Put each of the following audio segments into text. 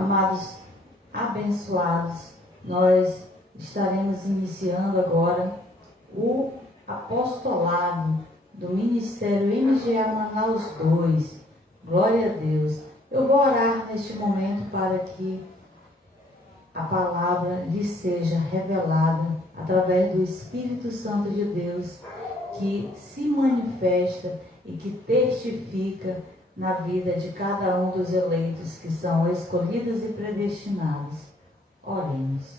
Amados, abençoados, nós estaremos iniciando agora o apostolado do Ministério MGA Manaus 2. Glória a Deus. Eu vou orar neste momento para que a palavra lhe seja revelada através do Espírito Santo de Deus, que se manifesta e que testifica na vida de cada um dos eleitos que são escolhidos e predestinados. Oremos.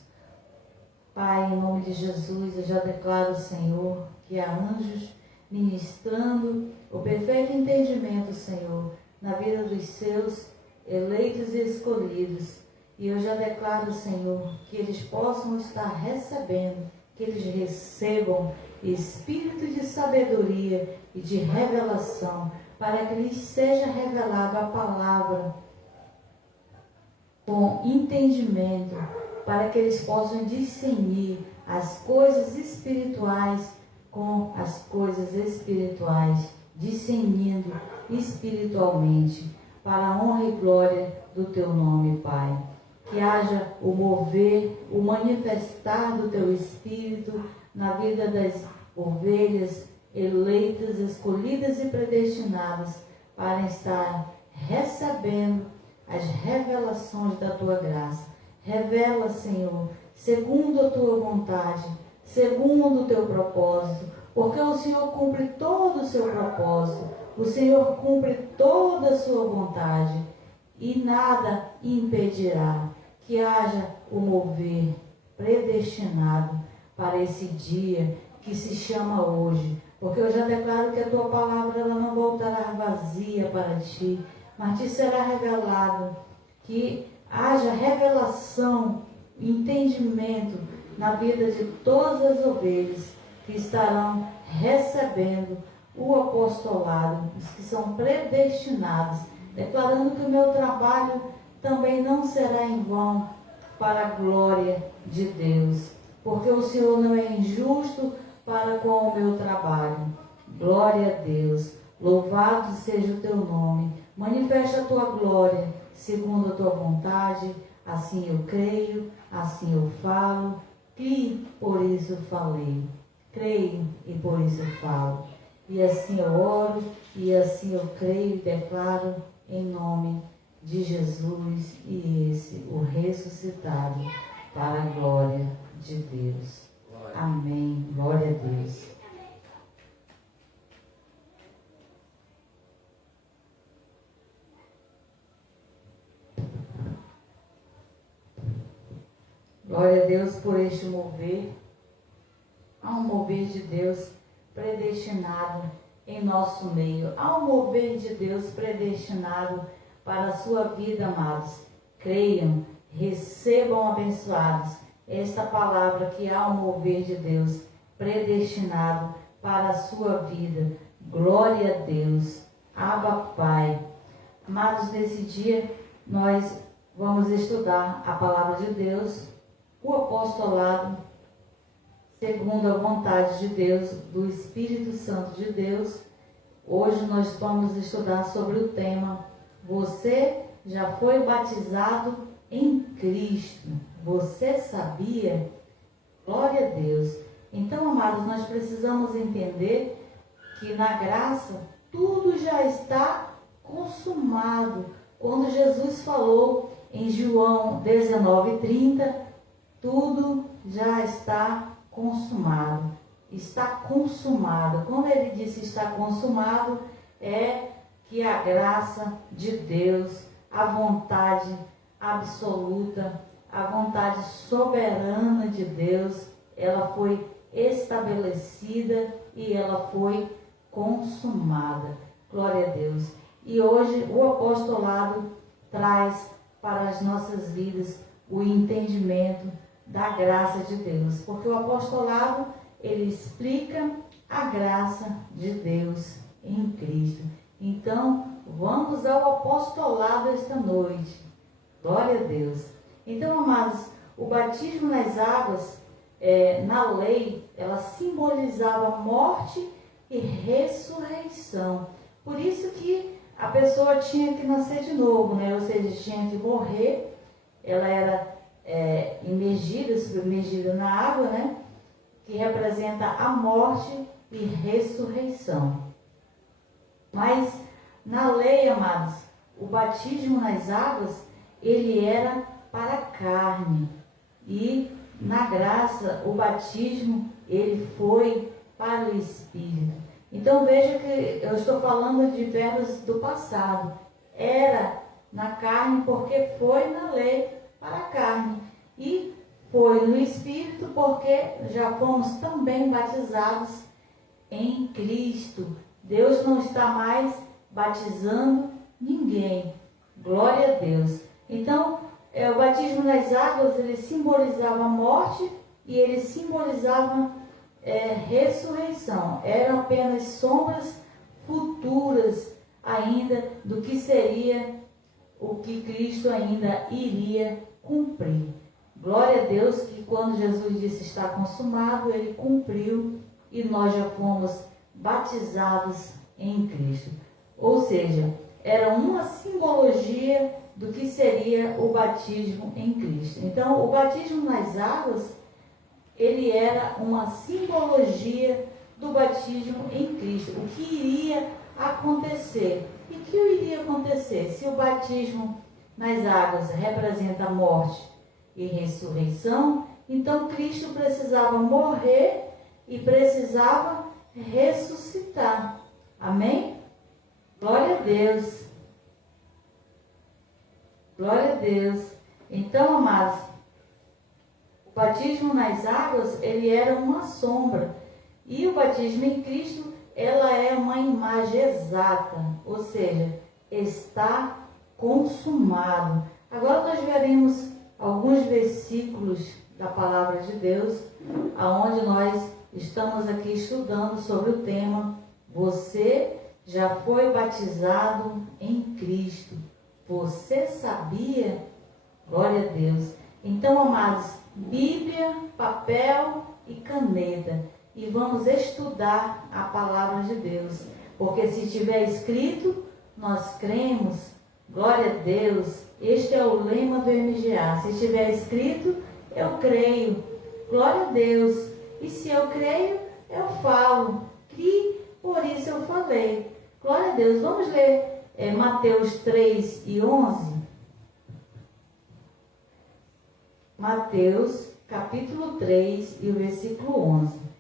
Pai, em nome de Jesus, eu já declaro, Senhor, que há anjos ministrando o perfeito entendimento, Senhor, na vida dos seus eleitos e escolhidos. E eu já declaro, Senhor, que eles possam estar recebendo, que eles recebam espírito de sabedoria e de revelação, para que lhes seja revelada a palavra com entendimento, para que eles possam discernir as coisas espirituais com as coisas espirituais, discernindo espiritualmente, para a honra e glória do Teu nome, Pai. Que haja o mover, o manifestar do Teu Espírito na vida das ovelhas eleitas, escolhidas e predestinadas para estar recebendo as revelações da Tua graça. Revela, Senhor, segundo a Tua vontade, segundo o Teu propósito, porque o Senhor cumpre todo o Seu propósito, o Senhor cumpre toda a Sua vontade e nada impedirá que haja o mover predestinado para esse dia que se chama hoje, porque eu já declaro que a Tua palavra ela não voltará vazia para Ti, mas Te será revelado, que haja revelação, entendimento na vida de todas as ovelhas que estarão recebendo o apostolado, os que são predestinados, declarando que o meu trabalho também não será em vão, para a glória de Deus, porque o Senhor não é injusto para com o meu trabalho. Glória a Deus, louvado seja o Teu nome, manifesta a Tua glória, segundo a Tua vontade, assim eu creio, assim eu falo, e por isso falei. Creio e por isso falo. E assim eu oro, e assim eu creio e declaro em nome de Jesus e esse, o ressuscitado, para a glória de Deus. Amém. Glória a Deus. Glória a Deus por este mover. Há um mover de Deus predestinado em nosso meio. Há um mover de Deus predestinado para a sua vida, amados. Creiam, recebam abençoados esta palavra, que há um mover de Deus predestinado para a sua vida. Glória a Deus. Abba, Pai. Amados, nesse dia nós vamos estudar a palavra de Deus, o apostolado, segundo a vontade de Deus, do Espírito Santo de Deus. Hoje nós vamos estudar sobre o tema: você já foi batizado em Cristo. Você sabia? Glória a Deus. Então, amados, nós precisamos entender que na graça tudo já está consumado. Quando Jesus falou em João 19:30, tudo já está consumado. Está consumado. Quando ele disse está consumado, é que a graça de Deus, a vontade absoluta, a vontade soberana de Deus, ela foi estabelecida e ela foi consumada. Glória a Deus. E hoje o apostolado traz para as nossas vidas o entendimento da graça de Deus, porque o apostolado ele explica a graça de Deus em Cristo. Então, vamos ao apostolado esta noite. Glória a Deus. Então, amados, o batismo nas águas, na lei, ela simbolizava morte e ressurreição. Por isso que a pessoa tinha que nascer de novo, né? Ou seja, tinha que morrer ela era imergida, submergida na água, né? Que representa a morte e ressurreição. Mas na lei, amados, o batismo nas águas, ele era para a carne. E na graça, o batismo, ele foi para o Espírito. Então veja que eu estou falando de verbos do passado. Era na carne porque foi na lei para a carne. E foi no Espírito porque já fomos também batizados em Cristo. Deus não está mais batizando ninguém. Glória a Deus. Então, o batismo nas águas, ele simbolizava a morte e ele simbolizava ressurreição. Eram apenas sombras futuras ainda do que seria o que Cristo ainda iria cumprir. Glória a Deus que quando Jesus disse está consumado, ele cumpriu e nós já fomos batizados em Cristo. Ou seja, era uma simbologia do que seria o batismo em Cristo. Então, o batismo nas águas, ele era uma simbologia do batismo em Cristo. O que iria acontecer? E o que iria acontecer? Se o batismo nas águas representa a morte e ressurreição, então Cristo precisava morrer e precisava ressuscitar. Amém? Glória a Deus. Glória a Deus. Então, amados, o batismo nas águas, ele era uma sombra. E o batismo em Cristo, ela é uma imagem exata. Ou seja, está consumado. Agora nós veremos alguns versículos da palavra de Deus, aonde nós estamos aqui estudando sobre o tema: você já foi batizado em Cristo. Você sabia? Glória a Deus. Então, amados, Bíblia, papel e caneta. E vamos estudar a palavra de Deus. Porque se estiver escrito, nós cremos. Glória a Deus. Este é o lema do MGA. Se estiver escrito, eu creio. Glória a Deus. E se eu creio, eu falo. E por isso eu falei. Glória a Deus. Vamos ler Mateus 3 e 11. Mateus, capítulo 3 e o versículo 11.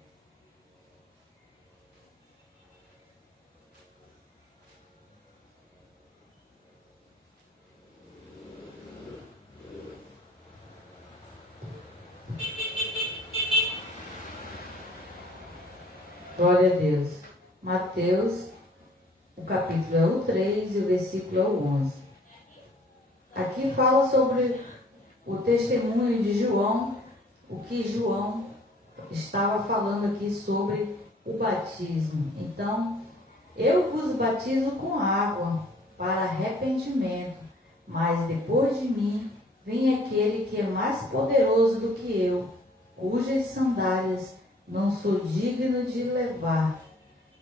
Glória a Deus. Mateus, o capítulo é o 3 e o versículo é o 11. Aqui fala sobre o testemunho de João, o que João estava falando aqui sobre o batismo. Então, eu vos batizo com água para arrependimento, mas depois de mim vem aquele que é mais poderoso do que eu, cujas sandálias não sou digno de levar.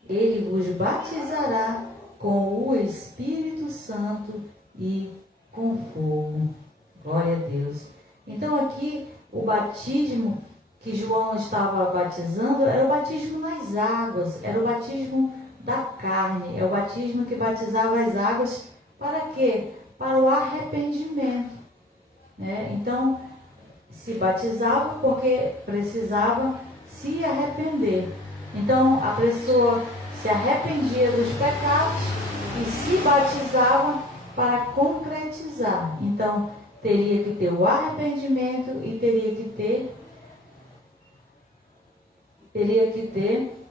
Ele vos batizará com o Espírito Santo e com fogo. Glória a Deus. Então aqui o batismo que João estava batizando era o batismo nas águas, era o batismo da carne, é o batismo que batizava as águas para quê? Para o arrependimento. Né? Então se batizava porque precisava se arrepender. Então a pessoa se arrependia dos pecados e se batizava para concretizar. Então teria que ter o arrependimento e teria que ter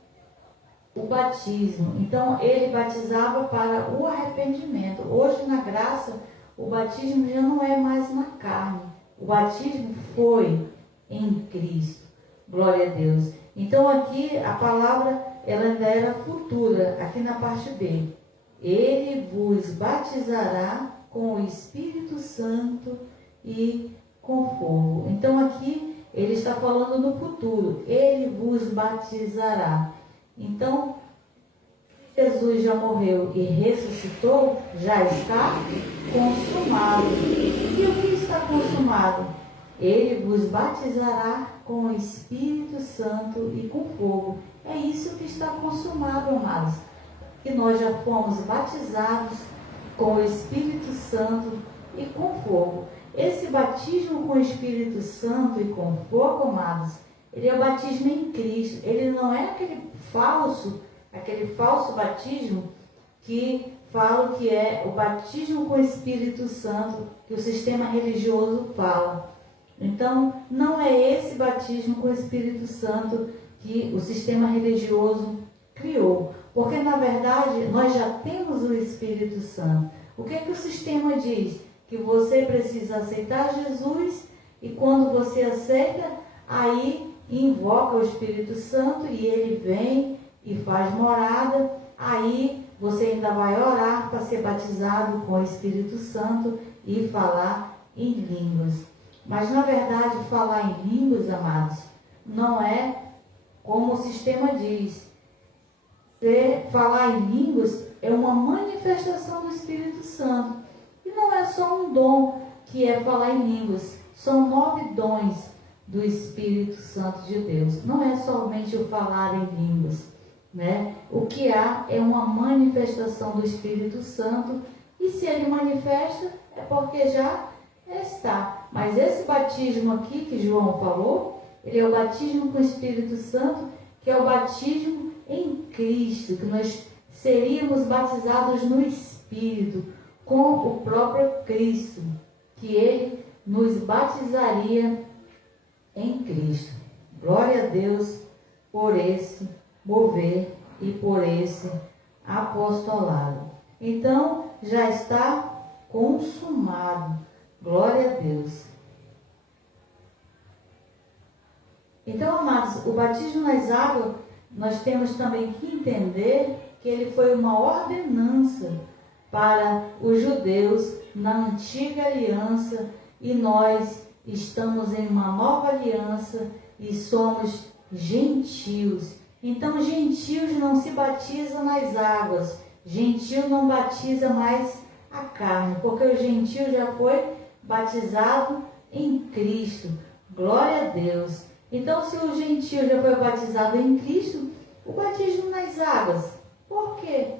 o batismo. Então ele batizava para o arrependimento. Hoje na graça o batismo já não é mais na carne. O batismo foi em Cristo. Glória a Deus. Então aqui a palavra ela ainda era futura, aqui na parte B. Ele vos batizará com o Espírito Santo e com fogo. Então aqui ele está falando no futuro. Ele vos batizará. Então, Jesus já morreu e ressuscitou, já está consumado. E o que está consumado? consumado. Ele vos batizará com o Espírito Santo e com fogo. É isso que está consumado, amados. Que nós já fomos batizados com o Espírito Santo e com fogo. Esse batismo com o Espírito Santo e com fogo, amados, ele é o batismo em Cristo. Ele não é aquele falso batismo que fala que é o batismo com o Espírito Santo, que o sistema religioso fala. Então, não é esse batismo com o Espírito Santo que o sistema religioso criou. Porque, na verdade, nós já temos o Espírito Santo. O que é que o sistema diz? Que você precisa aceitar Jesus e quando você aceita, aí invoca o Espírito Santo e ele vem e faz morada. Aí você ainda vai orar para ser batizado com o Espírito Santo e falar em línguas. Mas, na verdade, falar em línguas, amados, não é como o sistema diz. Falar em línguas é uma manifestação do Espírito Santo. E não é só um dom que é falar em línguas. São 9 dons do Espírito Santo de Deus. Não é somente o falar em línguas, né? O que há é uma manifestação do Espírito Santo. E se ele manifesta, é porque já está. Mas esse batismo aqui que João falou, ele é o batismo com o Espírito Santo, que é o batismo em Cristo, que nós seríamos batizados no Espírito, com o próprio Cristo, que ele nos batizaria em Cristo. Glória a Deus por esse mover e por esse apostolado. Então, já está consumado. Glória a Deus. Então, amados, o batismo nas águas, nós temos também que entender que ele foi uma ordenança para os judeus na antiga aliança e nós estamos em uma nova aliança e somos gentios. Então, gentios não se batizam nas águas, gentio não batiza mais a carne, porque o gentio já foi batizado em Cristo. Glória a Deus. Então, se o gentio já foi batizado em Cristo, o batismo nas águas, por que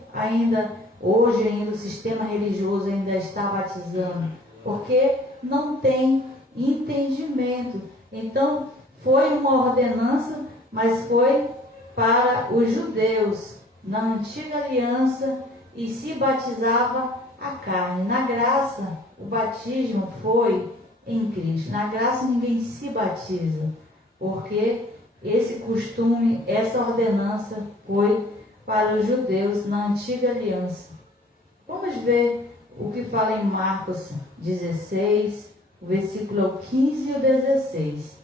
hoje o sistema religioso ainda está batizando? Porque não tem entendimento. Então, foi uma ordenança, mas foi para os judeus na antiga aliança e se batizava a carne. Na graça, o batismo foi em Cristo. Na graça ninguém se batiza, porque esse costume, essa ordenança foi para os judeus na antiga aliança. Vamos ver o que fala em Marcos 16, o versículo 15 e o 16.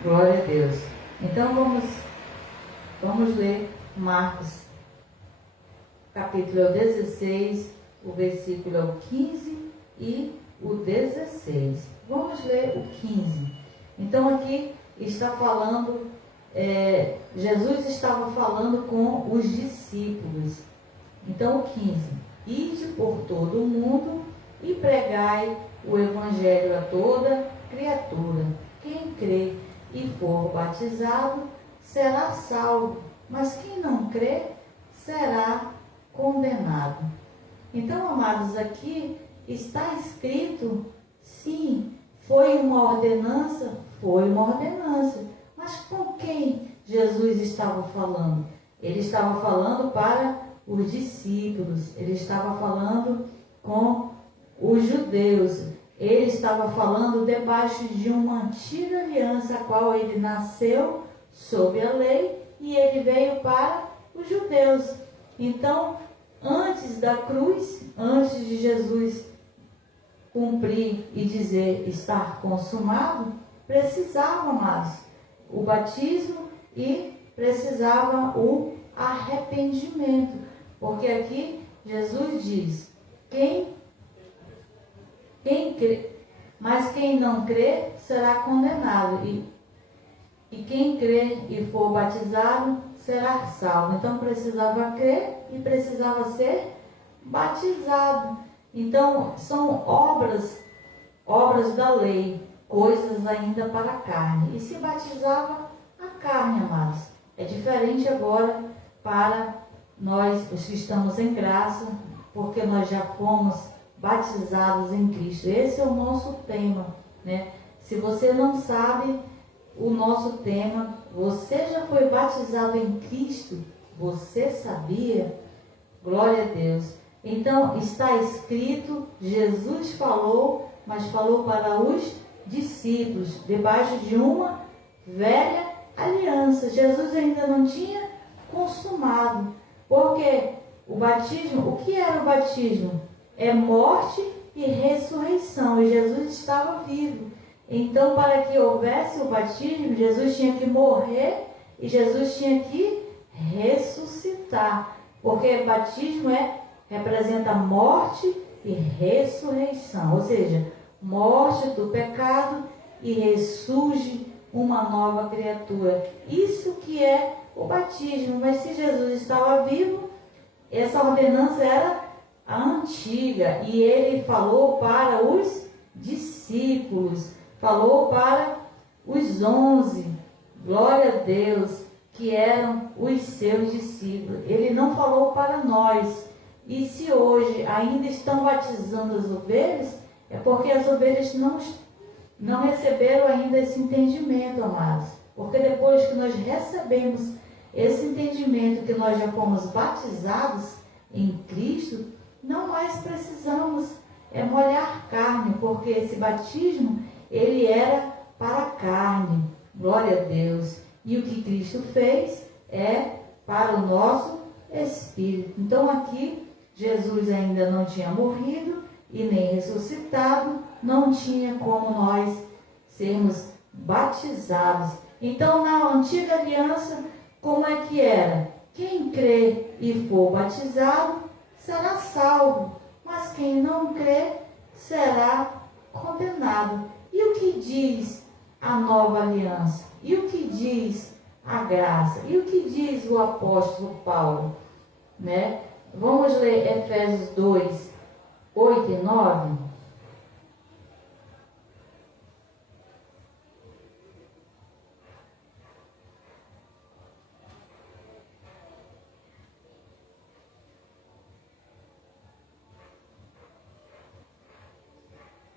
Glória a Deus. Então vamos ler Marcos, capítulo 16, o versículo 15 e o 16. Vamos ler o 15. Então aqui está falando, Jesus estava falando com os discípulos. Então o 15. Ide por todo o mundo e pregai o evangelho a toda criatura. Quem crê e for batizado, será salvo, mas quem não crê, será condenado. Então, amados, aqui está escrito, sim, foi uma ordenança, mas com quem Jesus estava falando? Ele estava falando para os discípulos, ele estava falando com os judeus. Ele estava falando debaixo de uma antiga aliança, a qual ele nasceu sob a lei e ele veio para os judeus. Então, antes da cruz, antes de Jesus cumprir e dizer estar consumado, precisava, amados, o batismo e precisava o arrependimento. Porque aqui Jesus diz, quem crê, mas quem não crê será condenado. E quem crê e for batizado será salvo. Então precisava crer e precisava ser batizado. Então são obras da lei, coisas ainda para a carne. E se batizava a carne, amados. É diferente agora para nós, os que estamos em graça, porque nós já fomos batizados em Cristo. Esse é o nosso tema, né? Se você não sabe o nosso tema, você já foi batizado em Cristo? Você sabia? Glória a Deus. Então está escrito, Jesus falou, mas falou para os discípulos, debaixo de uma velha aliança. Jesus ainda não tinha consumado, porque o batismo, o que era o batismo? É morte e ressurreição, e Jesus estava vivo. Então, para que houvesse o batismo, Jesus tinha que morrer e Jesus tinha que ressuscitar, porque batismo representa morte e ressurreição, ou seja, morte do pecado e ressurge uma nova criatura. Isso que é o batismo. Mas se Jesus estava vivo, essa ordenança era a antiga, e ele falou para os discípulos, falou para os 11, glória a Deus, que eram os seus discípulos. Ele não falou para nós. E se hoje ainda estão batizando as ovelhas, é porque as ovelhas não receberam ainda esse entendimento, amados. Porque depois que nós recebemos esse entendimento, que nós já fomos batizados em Cristo, não mais precisamos molhar carne, porque esse batismo, ele era para a carne. Glória a Deus. E o que Cristo fez é para o nosso espírito. Então aqui, Jesus ainda não tinha morrido e nem ressuscitado, não tinha como nós sermos batizados. Então, na antiga aliança, como é que era? Quem crê e for batizado será salvo, mas quem não crê será condenado. E o que diz a nova aliança? E o que diz a graça? E o que diz o apóstolo Paulo? Né? Vamos ler Efésios 2, 8 e 9.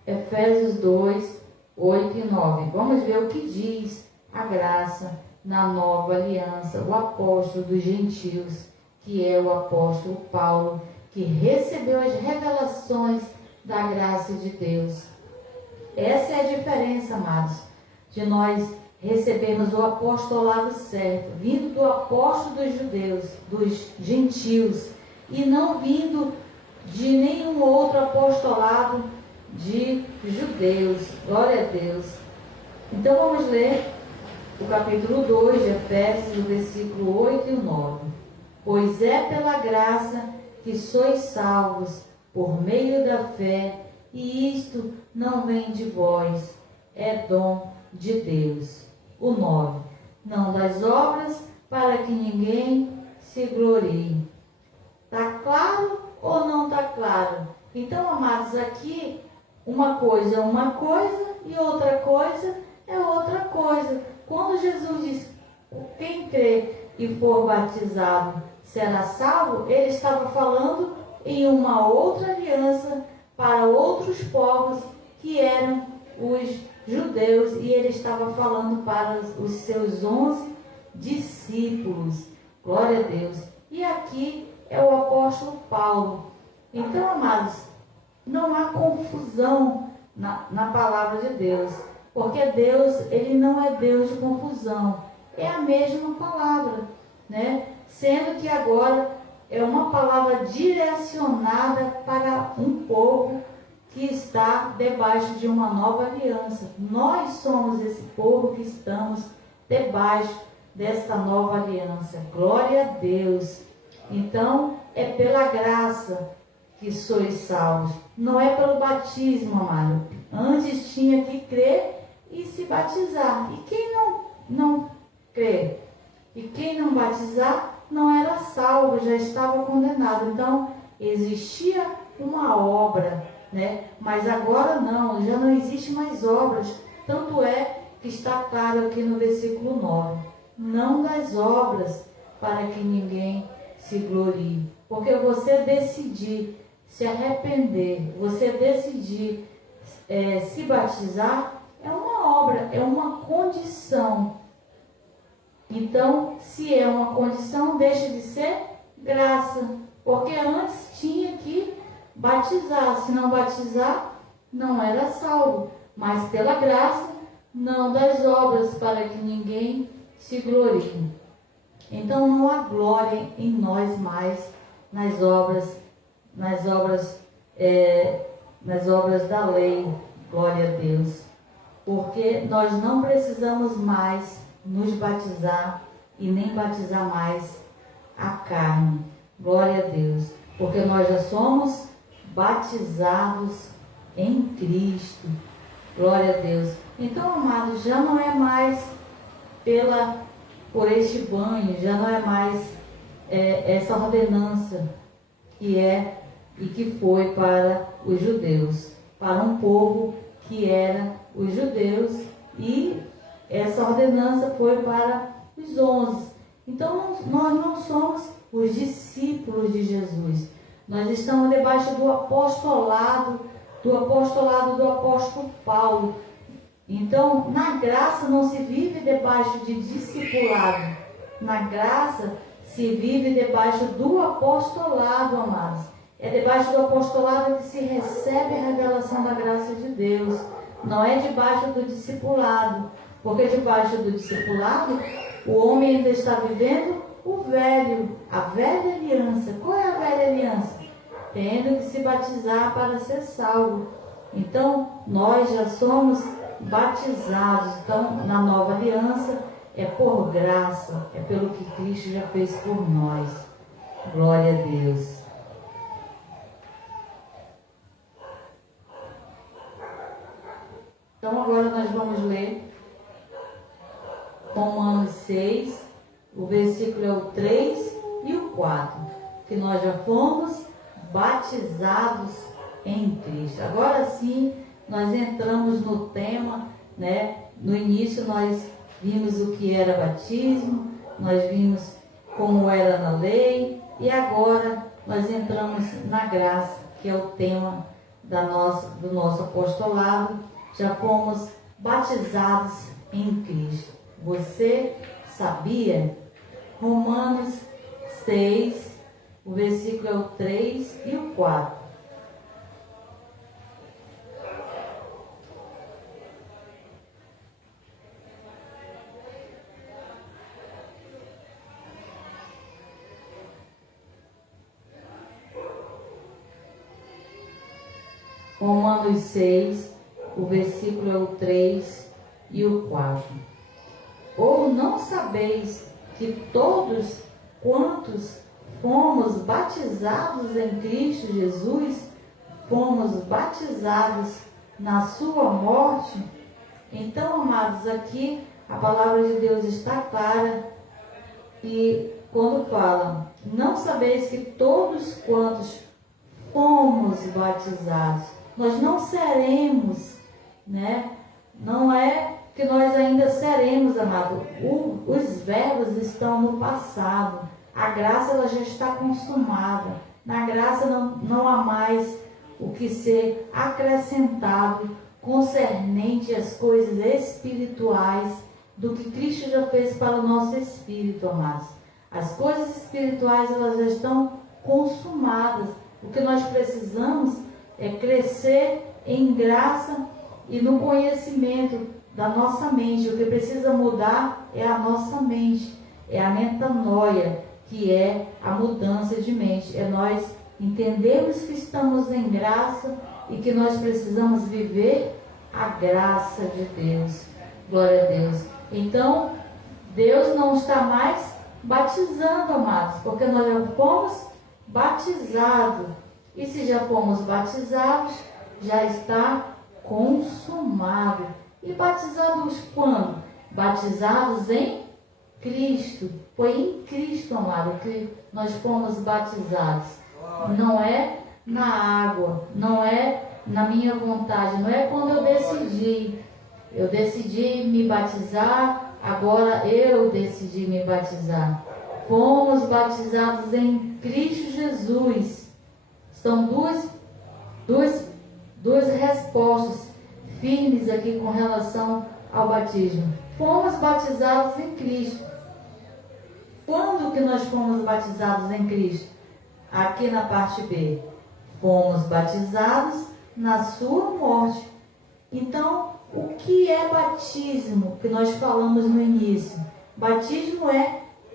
Efésios 2, 8 e 9. Vamos ver o que diz a graça na nova aliança. O apóstolo dos gentios, que é o apóstolo Paulo, que recebeu as revelações da graça de Deus. Essa é a diferença, amados, de nós recebermos o apostolado certo, vindo do apóstolo dos judeus, dos gentios, e não vindo de nenhum outro apostolado de judeus. Glória a Deus. Então vamos ler o capítulo 2 de Efésios, o versículo 8 e 9. Pois é pela graça que sois salvos por meio da fé, e isto não vem de vós, é dom de Deus. O 9. Não das obras, para que ninguém se glorie. Está claro ou não está claro? Então, amados, aqui uma coisa é uma coisa e outra coisa é outra coisa. Quando Jesus diz, quem crê e for batizado será salvo, ele estava falando em uma outra aliança para outros povos que eram os judeus, e ele estava falando para os seus 11 discípulos. Glória a Deus. E aqui é o apóstolo Paulo. Então, amados, não há confusão na palavra de Deus, porque Deus, ele não é Deus de confusão, é a mesma palavra, né? Sendo que agora é uma palavra direcionada para um povo que está debaixo de uma nova aliança. Nós somos esse povo que estamos debaixo desta nova aliança. Glória a Deus. Então, é pela graça que sois salvos. Não é pelo batismo, amado. Antes tinha que crer e se batizar. E quem não crer e quem não batizar não era salvo, já estava condenado. Então, existia uma obra, né? Mas agora não, já não existe mais obras. Tanto é que está claro aqui no versículo 9. Não das obras, para que ninguém se glorie. Porque você decidir se arrepender, você decidir se batizar, é uma obra, é uma condição. Então, se é uma condição, deixa de ser graça. Porque antes tinha que batizar. Se não batizar, não era salvo. Mas pela graça, não das obras, para que ninguém se glorie. Então não há glória em nós mais nas obras da lei. Glória a Deus. Porque nós não precisamos mais nos batizar e nem batizar mais a carne. Glória a Deus. Porque nós já somos batizados em Cristo. Glória a Deus. Então, amados, já não é mais por este banho, já não é mais essa ordenança que é e que foi para os judeus, para um povo que era os judeus, e essa ordenança foi para os 11. Então, nós não somos os discípulos de Jesus. Nós estamos debaixo do apostolado do apóstolo Paulo. Então, na graça não se vive debaixo de discipulado. Na graça se vive debaixo do apostolado, amados. É debaixo do apostolado que se recebe a revelação da graça de Deus. Não é debaixo do discipulado. Porque debaixo do discipulado, o homem ainda está vivendo a velha aliança. Qual é a velha aliança? Tendo que se batizar para ser salvo. Então, nós já somos batizados. Então, na nova aliança, é por graça, é pelo que Cristo já fez por nós. Glória a Deus. Então, agora nós vamos ler Romanos 6, o versículo é o 3 e o 4, que nós já fomos batizados em Cristo. Agora sim, nós entramos no tema, né? No início nós vimos o que era batismo, nós vimos como era na lei, e agora nós entramos na graça, que é o tema do nosso apostolado. Já fomos batizados em Cristo. Você sabia? Romanos 6, o versículo é o 3 e o 4. Romanos 6, o versículo é o 3 e o 4. Ou não sabeis que todos quantos fomos batizados em Cristo Jesus, fomos batizados na sua morte? Então, amados, aqui a palavra de Deus está clara, e quando fala, não sabeis que todos quantos fomos batizados, nós não seremos, né? Não é que nós ainda seremos, amado. Os verbos estão no passado. A graça ela já está consumada. Na graça não há mais o que ser acrescentado concernente às coisas espirituais do que Cristo já fez para o nosso espírito, amados. As coisas espirituais elas já estão consumadas. O que nós precisamos é crescer em graça e no conhecimento da nossa mente. O que precisa mudar é a nossa mente, é a metanoia, que é a mudança de mente. É nós entendermos que estamos em graça e que nós precisamos viver a graça de Deus. Glória a Deus. Então, Deus não está mais batizando, amados, porque nós já fomos batizados. E se já fomos batizados, já está consumado. E batizados quando? Batizados em Cristo. Foi em Cristo, amado, que nós fomos batizados. Não é na água, não é na minha vontade, não é quando eu decidi. Eu decidi me batizar, agora eu decidi me batizar. Fomos batizados em Cristo Jesus. São duas respostas firmes aqui com relação ao batismo. Fomos batizados em Cristo. Quando que nós fomos batizados em Cristo? Aqui na parte B. Fomos batizados na sua morte. Então, o que é batismo? Que nós falamos no início. Batismo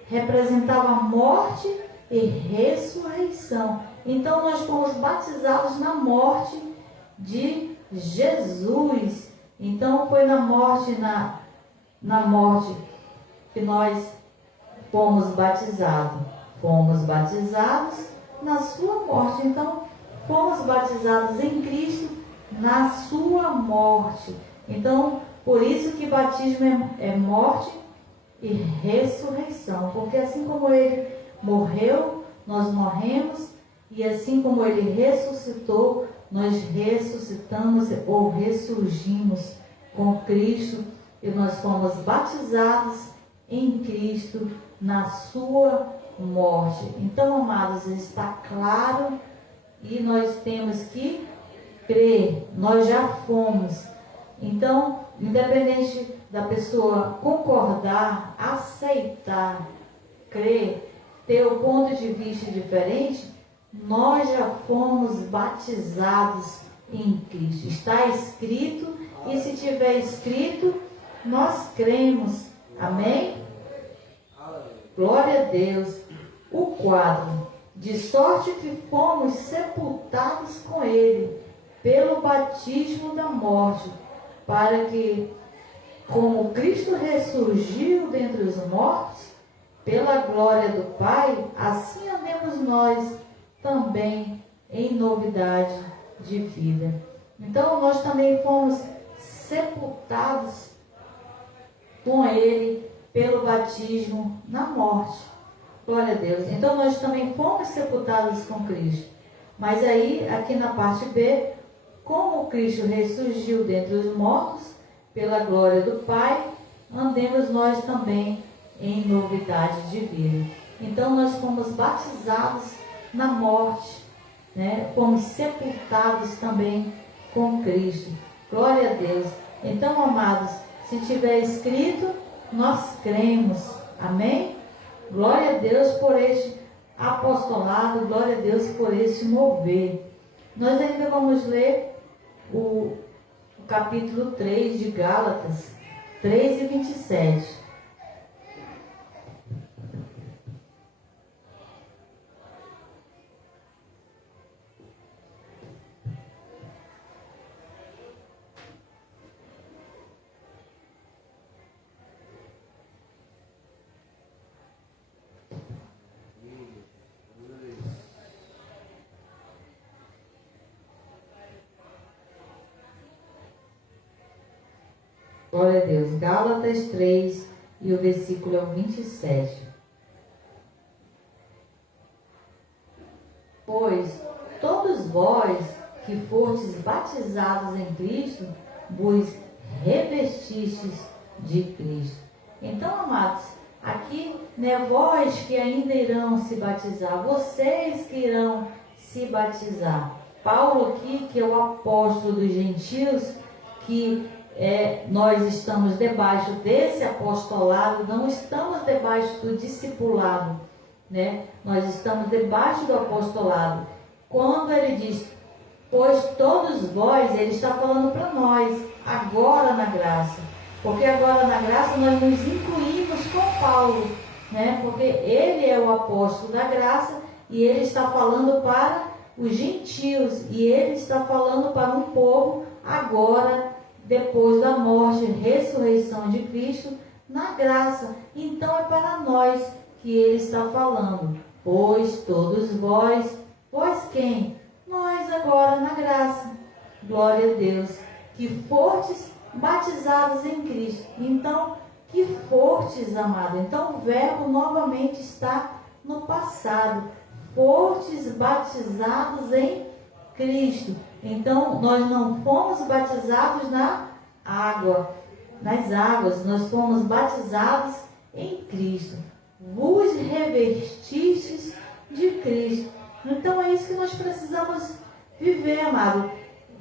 representava a morte e ressurreição. Então, nós fomos batizados na morte de Jesus. Então, foi na morte que nós fomos batizados. Fomos batizados na sua morte. Então, fomos batizados em Cristo na sua morte. Então, por isso que batismo é morte e ressurreição. Porque assim como ele morreu, nós morremos. E assim como ele ressuscitou, nós ressuscitamos ou ressurgimos com Cristo. E nós fomos batizados em Cristo na sua morte. Então, amados, está claro e nós temos que crer. Nós já fomos. Então, independente da pessoa concordar, aceitar, crer, ter o ponto de vista diferente, nós já fomos batizados em Cristo. Está escrito, e se tiver escrito, nós cremos. Amém? Glória a Deus. O quadro. De sorte que fomos sepultados com ele pelo batismo da morte, para que, como Cristo ressurgiu dentre os mortos, pela glória do Pai, assim andemos nós também em novidade de vida. Então, nós também fomos sepultados com ele pelo batismo na morte. Glória a Deus. Então, nós também fomos sepultados com Cristo. Mas aí, aqui na parte B, como Cristo ressurgiu dentre os mortos, pela glória do Pai, andemos nós também em novidade de vida. Então, nós fomos batizados na morte, né? Fomos sepultados também com Cristo. Glória a Deus. Então, amados, se tiver escrito, nós cremos. Amém? Glória a Deus por este apostolado, glória a Deus por este mover. Nós ainda vamos ler o capítulo 3 de Gálatas, 3 e 27. Glória a Deus. Gálatas 3 e o versículo é o 27. Pois todos vós que fostes batizados em Cristo, vos revestistes de Cristo. Então, amados, aqui, vós que ainda irão se batizar, vocês que irão se batizar. Paulo aqui, que é o apóstolo dos gentios, que nós estamos debaixo desse apostolado, não estamos debaixo do discipulado, né? Nós estamos debaixo do apostolado. Quando ele diz, pois todos vós, ele está falando para nós, agora na graça. Porque agora na graça nós nos incluímos com Paulo, né? Porque ele é o apóstolo da graça e ele está falando para os gentios, e ele está falando para um povo agora, depois da morte e ressurreição de Cristo, na graça. Então é para nós que ele está falando. Pois todos vós quem? Nós agora na graça. Glória a Deus. Que fortes batizados em Cristo. Então, que fortes, amado. Então o verbo novamente está no passado. Fortes batizados em Cristo. Então, nós não fomos batizados na água, nas águas, nós fomos batizados em Cristo. Vos revestistes de Cristo. Então, é isso que nós precisamos viver, amado.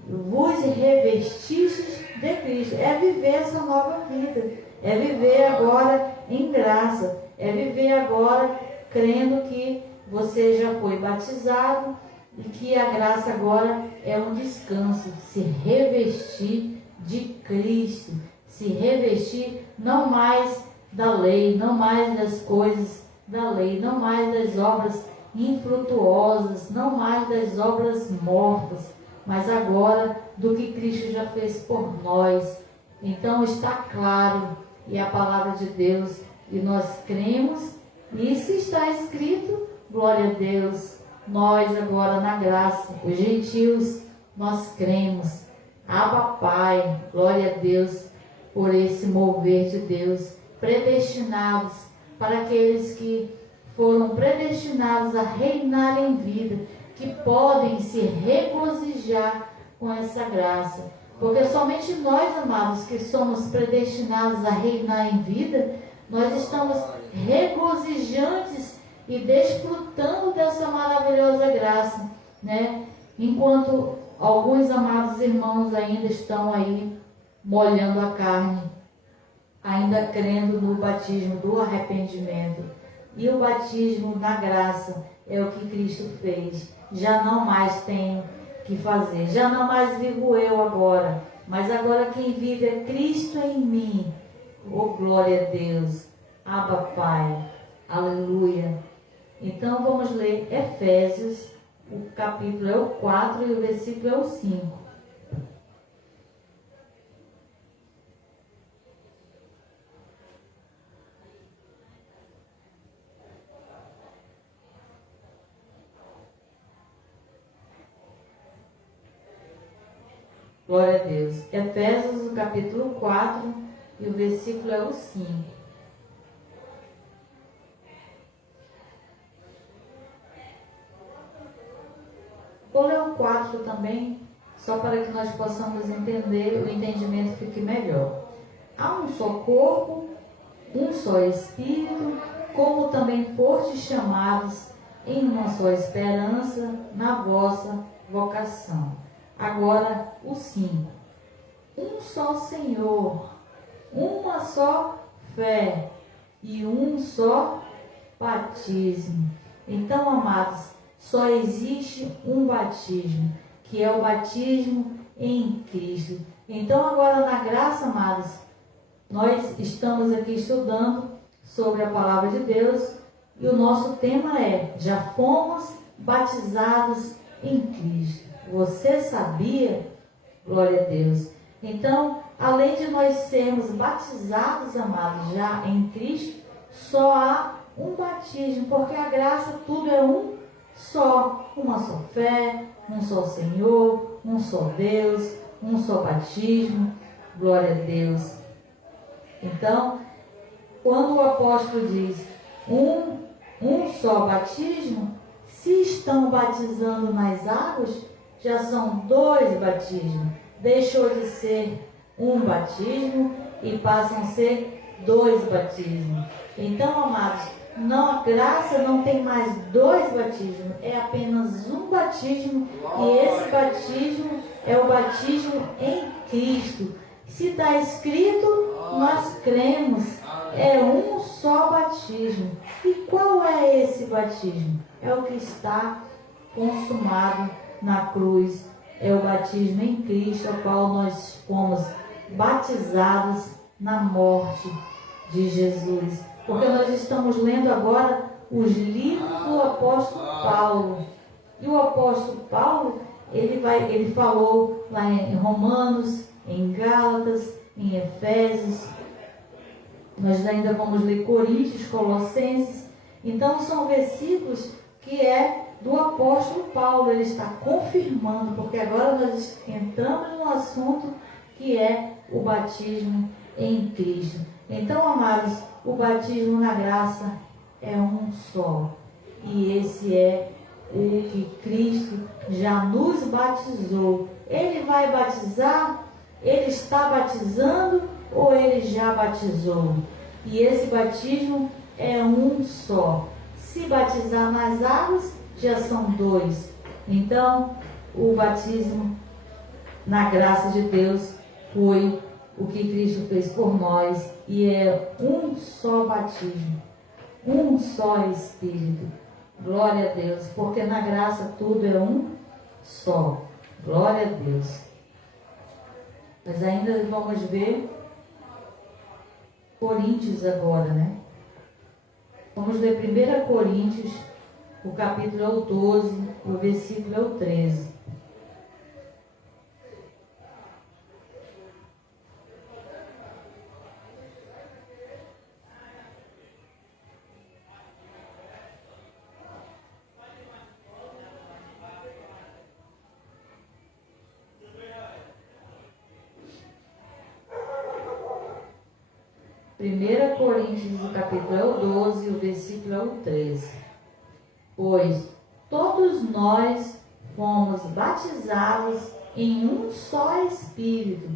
Vos revestistes de Cristo. É viver essa nova vida. É viver agora em graça. É viver agora crendo que você já foi batizado e que a graça agora é um descanso. Se revestir de Cristo. Se revestir não mais da lei, não mais das coisas da lei, não mais das obras infrutuosas, não mais das obras mortas, mas agora do que Cristo já fez por nós. Então está claro, e a palavra de Deus, e nós cremos, e se está escrito, glória a Deus, nós agora na graça, os gentios, nós cremos. Abba Pai, glória a Deus, por esse mover de Deus, predestinados para aqueles que foram predestinados a reinar em vida, que podem se regozijar com essa graça. Porque somente nós, amados, que somos predestinados a reinar em vida, nós estamos regozijantes e desfrutando dessa maravilhosa graça, né? Enquanto alguns amados irmãos ainda estão aí molhando a carne, ainda crendo no batismo do arrependimento. E o batismo na graça é o que Cristo fez. Já não mais tenho que fazer. Já não mais vivo eu agora. Mas agora quem vive é Cristo em mim. Oh, glória a Deus. Abba Pai. Aleluia. Então vamos ler Efésios. O capítulo é o 4 e o versículo é o 5. Glória a Deus. Efésios, o capítulo 4 e o versículo é o 5. Vou ler o 4 também, só para que nós possamos entender, o entendimento fique melhor. Há um só corpo, um só Espírito, como também fostes chamados em uma só esperança na vossa vocação. Agora o 5. Um só Senhor, uma só fé e um só batismo. Então, amados, só existe um batismo, que é o batismo em Cristo. Então, agora na graça, amados, nós estamos aqui estudando sobre a palavra de Deus e o nosso tema é: já fomos batizados em Cristo. Você sabia? Glória a Deus. Então, além de nós sermos batizados, amados, já em Cristo, só há um batismo, porque a graça tudo é um só, uma só fé, um só Senhor, um só Deus, um só batismo. Glória a Deus. Então, quando o apóstolo diz um só batismo, se estão batizando nas águas, já são 2 batismos. Deixou de ser um batismo e passam a ser 2 batismos. Então, amados, não, a graça não tem mais 2 batismos, é apenas um batismo, e esse batismo é o batismo em Cristo. Se está escrito, nós cremos, é um só batismo. E qual é esse batismo? É o que está consumado na cruz, é o batismo em Cristo, ao qual nós fomos batizados na morte de Jesus. Porque nós estamos lendo agora os livros do apóstolo Paulo. E o apóstolo Paulo, ele falou lá em Romanos, em Gálatas, em Efésios. Nós ainda vamos ler Coríntios, Colossenses. Então são versículos que é do apóstolo Paulo. Ele está confirmando, porque agora nós entramos no assunto que é o batismo em Cristo. Então, amados, o batismo na graça é um só. E esse é o que Cristo já nos batizou. Ele vai batizar, ele está batizando ou ele já batizou? E esse batismo é um só. Se batizar nas águas, já são dois. Então, o batismo na graça de Deus foi o que Cristo fez por nós. E é um só batismo, um só Espírito. Glória a Deus, porque na graça tudo é um só. Glória a Deus. Mas ainda vamos ver Coríntios agora, né? Vamos ler 1 Coríntios, o capítulo é o 12, o versículo é o 13. Primeira Coríntios, o capítulo é o 12, o versículo é o 13. Pois todos nós fomos batizados em um só Espírito,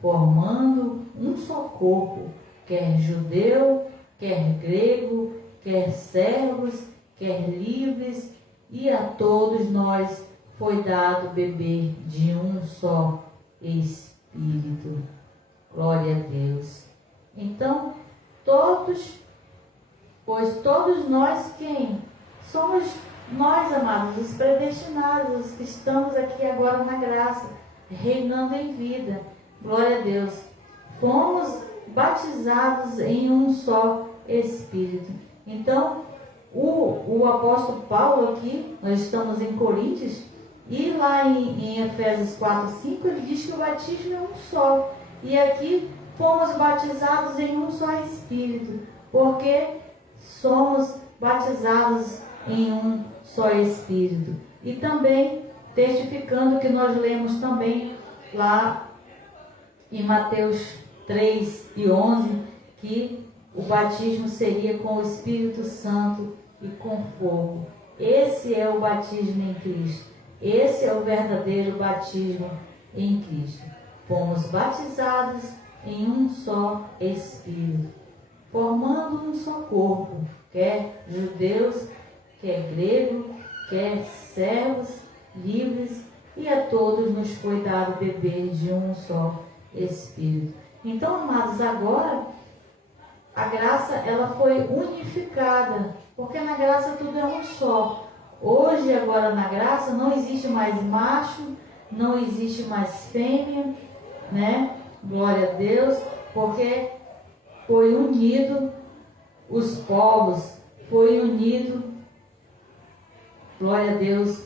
formando um só corpo, quer judeu, quer grego, quer servos, quer livres, e a todos nós foi dado beber de um só Espírito. Glória a Deus. Então, pois todos nós quem? Somos nós, amados, os predestinados, os que estamos aqui agora na graça, reinando em vida. Glória a Deus. Fomos batizados em um só Espírito. Então, o apóstolo Paulo aqui, nós estamos em Coríntios, e lá em Efésios 4, 5, ele diz que o batismo é um só. E aqui, fomos batizados em um só Espírito, porque somos batizados em um só Espírito. E também, testificando que nós lemos também lá em Mateus 3 e 11, que o batismo seria com o Espírito Santo e com fogo. Esse é o batismo em Cristo. Esse é o verdadeiro batismo em Cristo. Fomos batizados em um só Espírito, formando um só corpo, quer judeus, quer grego, quer servos, livres, e a todos nos foi dado beber de um só Espírito. Então, amados, agora a graça ela foi unificada, porque na graça tudo é um só. Hoje, agora na graça, não existe mais macho, não existe mais fêmea, né? Glória a Deus, porque foi unido os povos, foi unido, glória a Deus,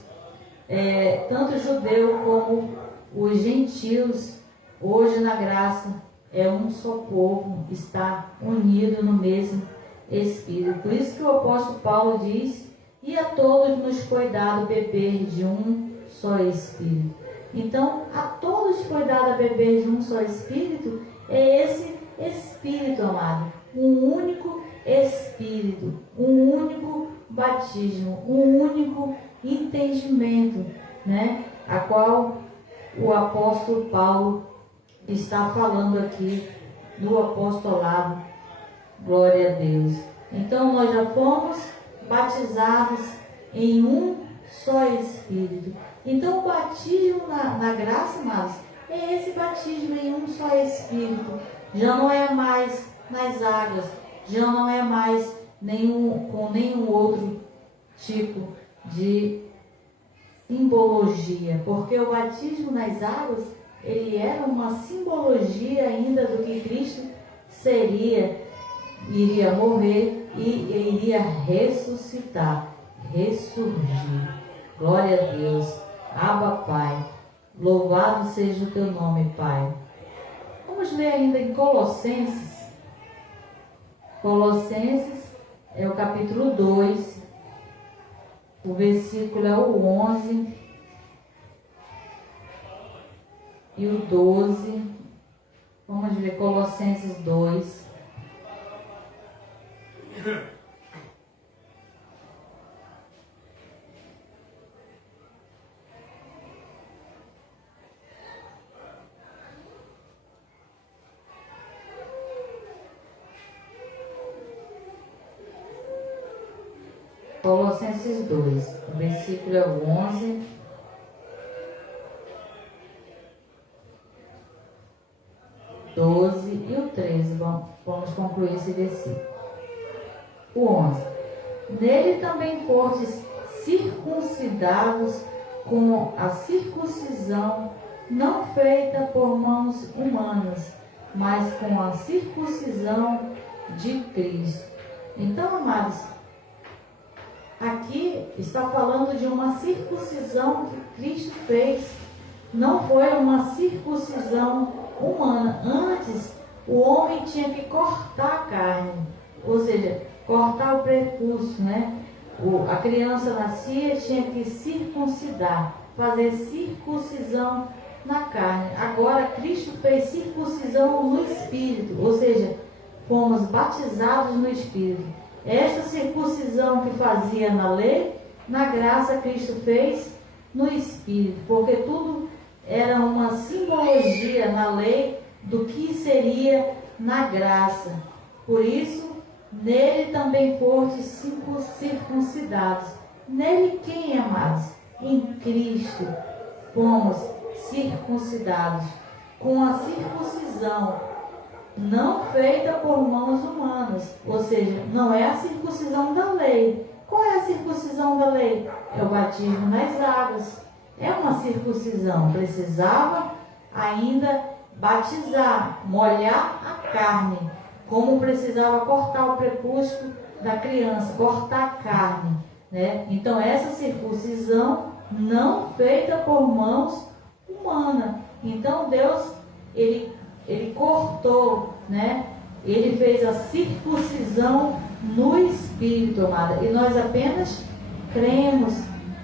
tanto o judeu como os gentios, hoje na graça, é um só povo, está unido no mesmo Espírito. Por isso que o apóstolo Paulo diz, e a todos nos foi dado beber de um só Espírito. Então, a todos foi dado a beber de um só Espírito, é esse Espírito, amado. Um único Espírito, um único batismo, um único entendimento, né? A qual o apóstolo Paulo está falando aqui no apostolado. Glória a Deus. Então, nós já fomos batizados em um só Espírito. Então, o batismo na graça, amados, é esse batismo em um só Espírito. Já não é mais nas águas, já não é mais com nenhum outro tipo de simbologia, porque o batismo nas águas, ele era uma simbologia ainda do que Cristo iria morrer e iria ressuscitar, ressurgir. Glória a Deus. Abba, Pai. Louvado seja o teu nome, Pai. Vamos ler ainda em Colossenses. Colossenses é o capítulo 2. O versículo é o 11 e o 12. Vamos ver Colossenses 2. Colossenses 2, o versículo é o 11, e o 13. Vamos concluir esse versículo. O 11. Nele também fostes circuncidados com a circuncisão não feita por mãos humanas, mas com a circuncisão de Cristo. Então, amados, aqui está falando de uma circuncisão que Cristo fez. Não foi uma circuncisão humana. Antes, o homem tinha que cortar a carne, ou seja, cortar o prepúcio, né? A criança nascia, tinha que circuncidar, fazer circuncisão na carne. Agora, Cristo fez circuncisão no Espírito, ou seja, fomos batizados no Espírito. Esta circuncisão que fazia na lei, na graça Cristo fez no Espírito, porque tudo era uma simbologia na lei do que seria na graça. Por isso, nele também fostes circuncidados. Nele quem, amados? Em Cristo fomos circuncidados com a circuncisão não feita por mãos humanas, ou seja, não é a circuncisão da lei. Qual é a circuncisão da lei? É o batismo nas águas. É uma circuncisão. Precisava ainda batizar, molhar a carne, como precisava cortar o prepúcio da criança, cortar a carne, né? Então essa circuncisão não feita por mãos humanas. Então Deus, ele cortou, né? Ele fez a circuncisão no Espírito, amada. E nós apenas cremos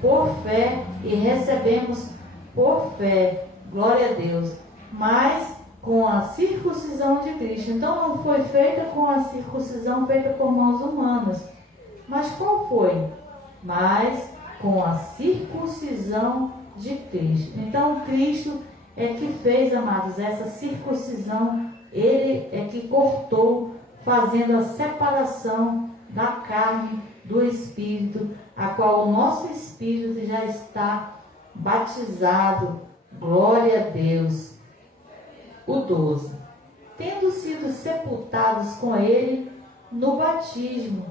por fé e recebemos por fé. Glória a Deus. Mas com a circuncisão de Cristo. Então não foi feita com a circuncisão feita por mãos humanas. Mas qual foi? Mas com a circuncisão de Cristo. Então Cristo é que fez, amados, essa circuncisão. Ele é que cortou, fazendo a separação da carne do Espírito, a qual o nosso Espírito já está batizado. Glória a Deus. O 12. Tendo sido sepultados com ele no batismo,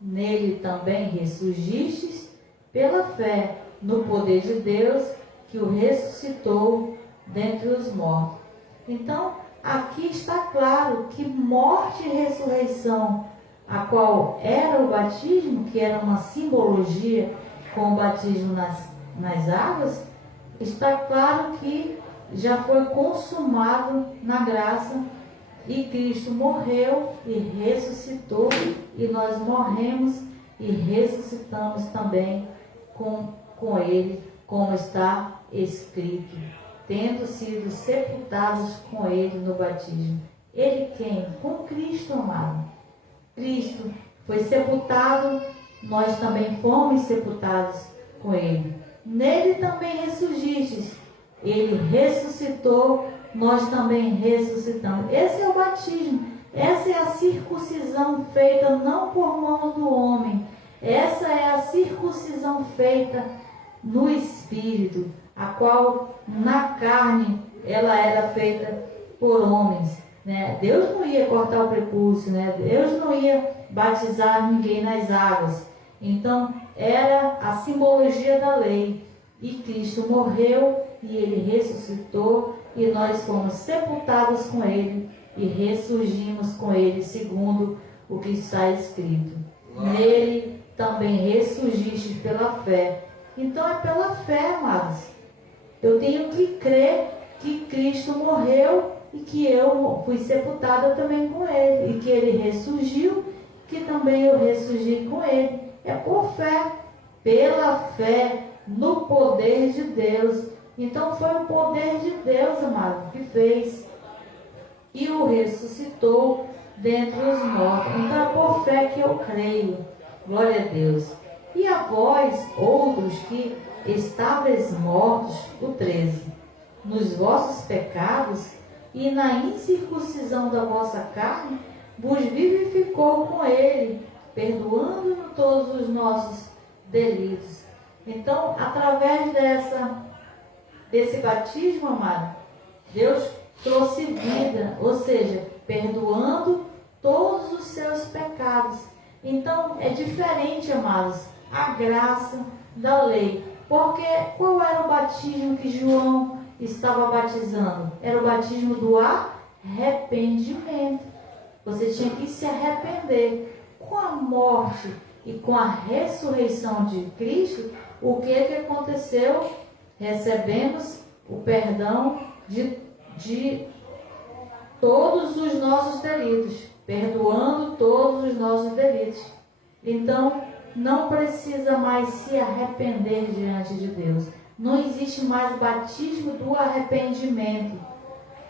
nele também ressurgistes pela fé no poder de Deus que o ressuscitou dentre os mortos. Então, aqui está claro que morte e ressurreição, a qual era o batismo, que era uma simbologia com o batismo nas águas, está claro que já foi consumado na graça, e Cristo morreu e ressuscitou, e nós morremos e ressuscitamos também com ele, como está escrito, tendo sido sepultados com ele no batismo. Ele quem? Com Cristo, amado. Cristo foi sepultado, nós também fomos sepultados com ele. Nele também ressurgistes. Ele ressuscitou, nós também ressuscitamos. Esse é o batismo. Essa é a circuncisão feita não por mão do homem. Essa é a circuncisão feita no Espírito, a qual na carne ela era feita por homens, né? Deus não ia cortar o prepúcio, né? Deus não ia batizar ninguém nas águas. Então era a simbologia da lei. E Cristo morreu e ele ressuscitou, e nós fomos sepultados com ele e ressurgimos com ele, segundo o que está escrito. Nele também ressurgiste pela fé Então é pela fé, amados. Eu tenho que crer que Cristo morreu e que eu fui sepultada também com Ele. E que Ele ressurgiu, que também eu ressurgi com Ele. É por fé, pela fé, no poder de Deus. Então foi o poder de Deus, amado, que fez. E o ressuscitou dentre os mortos. Então é por fé que eu creio. Glória a Deus. E a vós, outros que estáveis mortos, o 13, nos vossos pecados e na incircuncisão da vossa carne, vos vivificou com Ele, perdoando-nos todos os nossos delitos. Então, através desse batismo, amado, Deus trouxe vida, ou seja, perdoando todos os seus pecados. Então, é diferente, amados, a graça da lei. Porque qual era o batismo que João estava batizando? Era o batismo do arrependimento. Você tinha que se arrepender. Com a morte e com a ressurreição de Cristo, o que aconteceu? Recebemos o perdão de todos os nossos delitos, perdoando todos os nossos delitos. Então, não precisa mais se arrepender diante de Deus. Não existe mais batismo do arrependimento,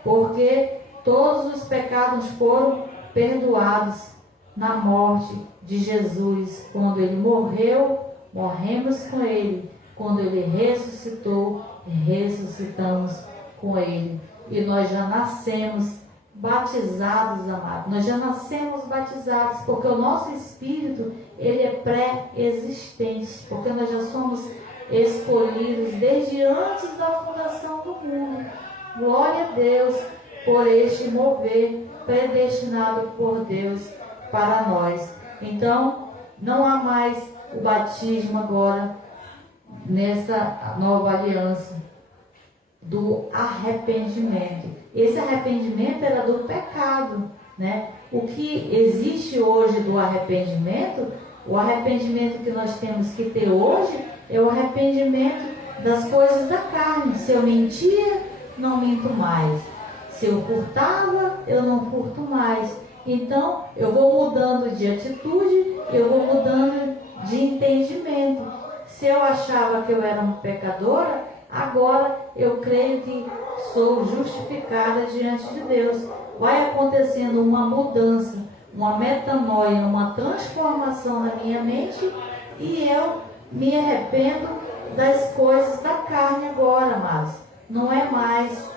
porque todos os pecados foram perdoados na morte de Jesus. Quando Ele morreu, morremos com Ele. Quando Ele ressuscitou, ressuscitamos com Ele. E nós já nascemos batizados, amados. Nós já nascemos batizados, porque o nosso espírito, ele é pré-existente, porque nós já somos escolhidos desde antes da fundação do mundo. Glória a Deus por este mover predestinado por Deus para nós. Então, não há mais o batismo agora nessa nova aliança do arrependimento. Esse arrependimento era do pecado, né? O que existe hoje do arrependimento, o arrependimento que nós temos que ter hoje é o arrependimento das coisas da carne. Se eu mentia, não minto mais. Se eu furtava, eu não furto mais. Então, eu vou mudando de atitude, eu vou mudando de entendimento. Se eu achava que eu era uma pecadora, agora eu creio que sou justificada diante de Deus. Vai acontecendo uma mudança, uma metanoia, uma transformação na minha mente, e eu me arrependo das coisas da carne agora, mas não é mais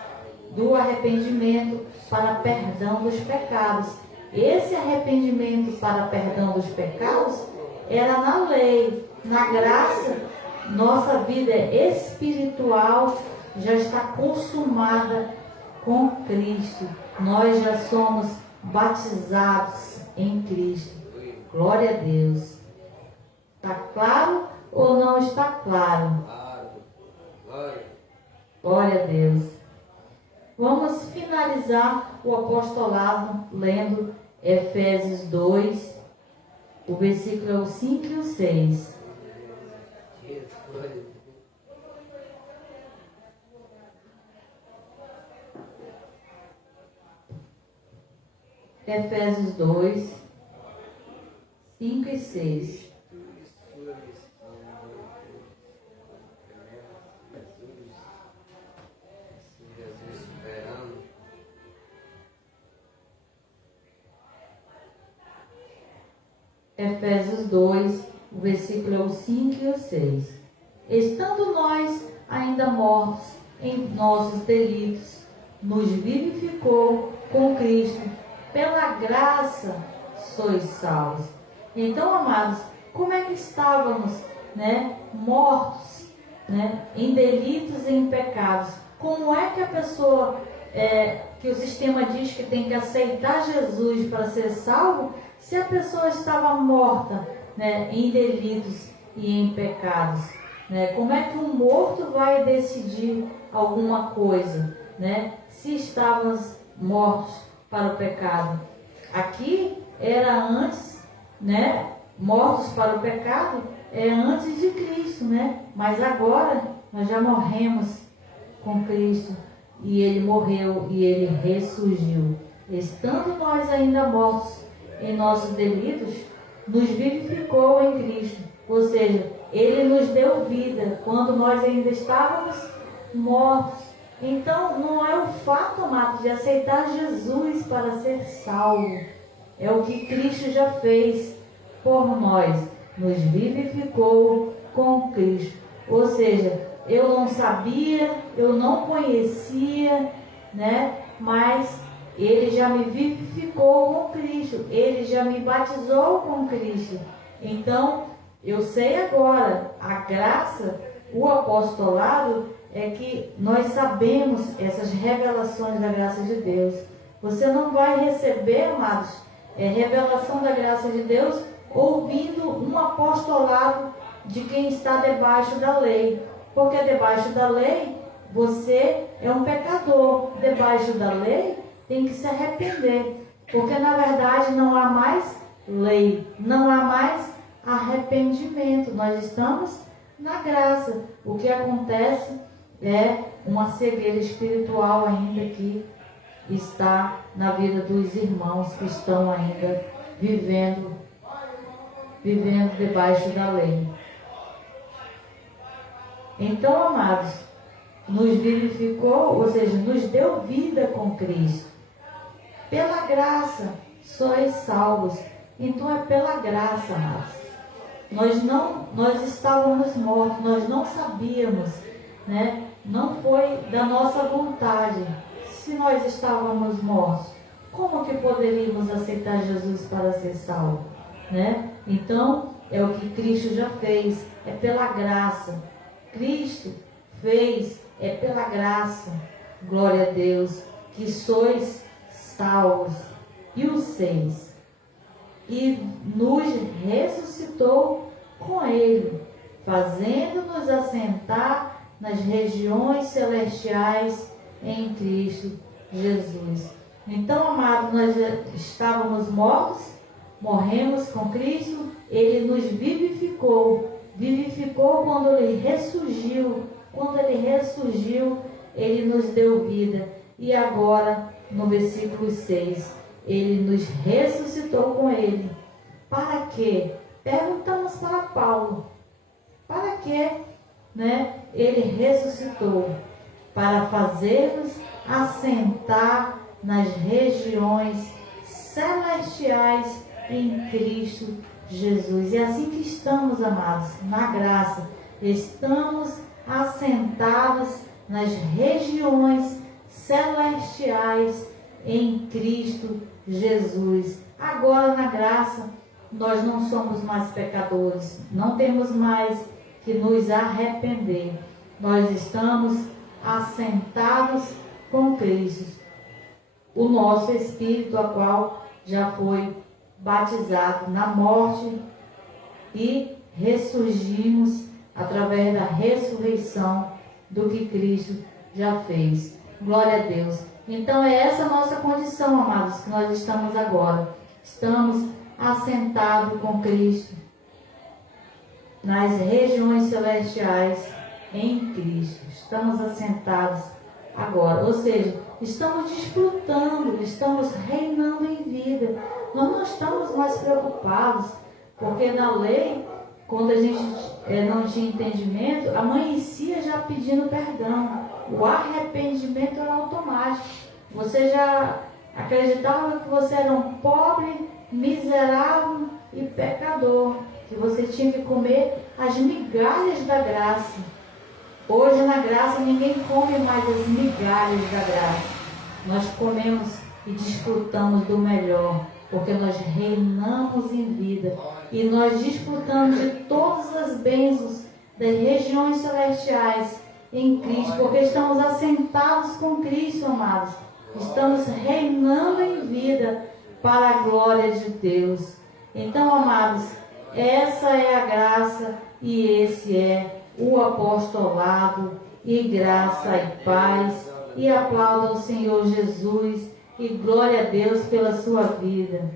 do arrependimento para perdão dos pecados. Esse arrependimento para perdão dos pecados era na lei. Na graça, nossa vida espiritual já está consumada com Cristo. Nós já somos batizados em Cristo. Glória a Deus. Está claro ou não está claro? Glória a Deus. Vamos finalizar o apostolado lendo Efésios 2, o versículo é o 5 e o 6. Efésios 2, 5 e 6. Efésios 2, o versículo é o 5 e o 6. Estando nós ainda mortos em nossos delitos, nos vivificou com Cristo. Pela graça sois salvos. Então, amados, como é que estávamos, mortos, em delitos e em pecados? Como é que a pessoa, que o sistema diz que tem que aceitar Jesus para ser salvo, se a pessoa estava morta, em delitos e em pecados? Como é que um morto vai decidir alguma coisa, se estávamos mortos para o pecado? Aqui era antes, mortos para o pecado, antes de Cristo, né? Mas agora nós já morremos com Cristo e Ele morreu e Ele ressurgiu. Estando nós ainda mortos em nossos delitos, nos vivificou em Cristo. Ou seja, Ele nos deu vida quando nós ainda estávamos mortos. Então, não é o fato, amado, de aceitar Jesus para ser salvo. É o que Cristo já fez por nós. Nos vivificou com Cristo. Ou seja, eu não sabia, eu não conhecia, né? Mas Ele já me vivificou com Cristo. Ele já me batizou com Cristo. Então, eu sei agora, a graça, o apostolado, é que nós sabemos essas revelações da graça de Deus. Você não vai receber, amados, revelação da graça de Deus ouvindo um apostolado de quem está debaixo da lei. Porque debaixo da lei, você é um pecador. Debaixo da lei, tem que se arrepender. Porque na verdade não há mais lei, não há mais arrependimento. Nós estamos na graça. O que acontece é uma cegueira espiritual ainda que está na vida dos irmãos que estão ainda vivendo debaixo da lei. Então, amados, nos vivificou, ou seja, nos deu vida com Cristo. Pela graça sois salvos. Então é pela graça, amados. Nós estávamos mortos, nós não sabíamos, né? Não foi da nossa vontade. Se nós estávamos mortos, como que poderíamos aceitar Jesus para ser salvo, né? Então, é o que Cristo já fez, é pela graça. Cristo fez, é pela graça, glória a Deus, que sois salvos. E o 6, e nos ressuscitou com Ele, fazendo-nos assentar nas regiões celestiais em Cristo Jesus. Então, amados, nós estávamos mortos, morremos com Cristo, Ele nos vivificou quando Ele ressurgiu. Quando Ele ressurgiu, Ele nos deu vida. E agora, no versículo 6, Ele nos ressuscitou com Ele. Para quê? Perguntamos para Paulo. Para quê? Né? Ele ressuscitou para fazer-nos assentar nas regiões celestiais em Cristo Jesus. É assim que estamos, amados, na graça. Estamos assentados nas regiões celestiais em Cristo Jesus. Agora, na graça, nós não somos mais pecadores. Não temos mais que nos arrepender. Nós estamos assentados com Cristo. O nosso Espírito, a qual já foi batizado na morte e ressurgimos através da ressurreição do que Cristo já fez. Glória a Deus. Então é essa a nossa condição, amados, que nós estamos agora. Estamos assentados com Cristo nas regiões celestiais em Cristo. Estamos assentados agora. Ou seja, estamos desfrutando, estamos reinando em vida. Nós não estamos mais preocupados, porque na lei, quando a gente não tinha entendimento, amanhecia já pedindo perdão. O arrependimento era automático. Você já acreditava que você era um pobre, miserável e pecador, que você tinha que comer as migalhas da graça. Hoje na graça ninguém come mais as migalhas da graça. Nós comemos e desfrutamos do melhor, porque nós reinamos em vida e nós desfrutamos de todas as bênçãos das regiões celestiais em Cristo, porque estamos assentados com Cristo, amados. Estamos reinando em vida para a glória de Deus. Então, amados, essa é a graça e esse é o apostolado. E graça e paz. E aplauda o Senhor Jesus e glória a Deus pela sua vida.